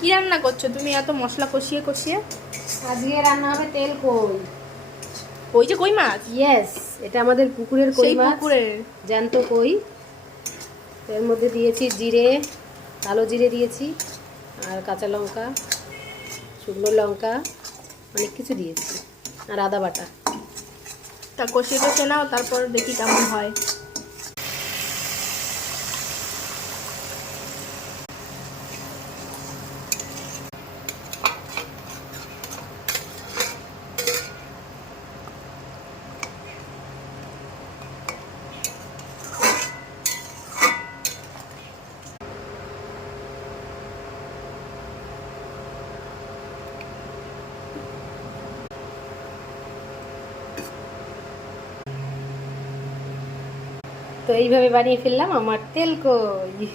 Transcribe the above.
কি রান্না করছো তুমি এত মশলা কষিয়ে কষিয়ে? আজকে রান্না হবে তেল কই। ওই যে কই মাছ? ইয়েস, এটা আমাদের পুকুরের কই সেই মাছ, পুকুরের। জ্যান্ত কই। এর মধ্যে দিয়েছি জিরে, কালো জিরে দিয়েছি, আর কাঁচা লঙ্কা, শুকনো লঙ্কা, অনেক কিছু দিয়েছি, আর আদা বাটা। তা কষিয়ে কষে নাও, তারপর দেখি কেমন হয়। তো এইভাবে বানিয়ে ফেললাম আমার তেল কই।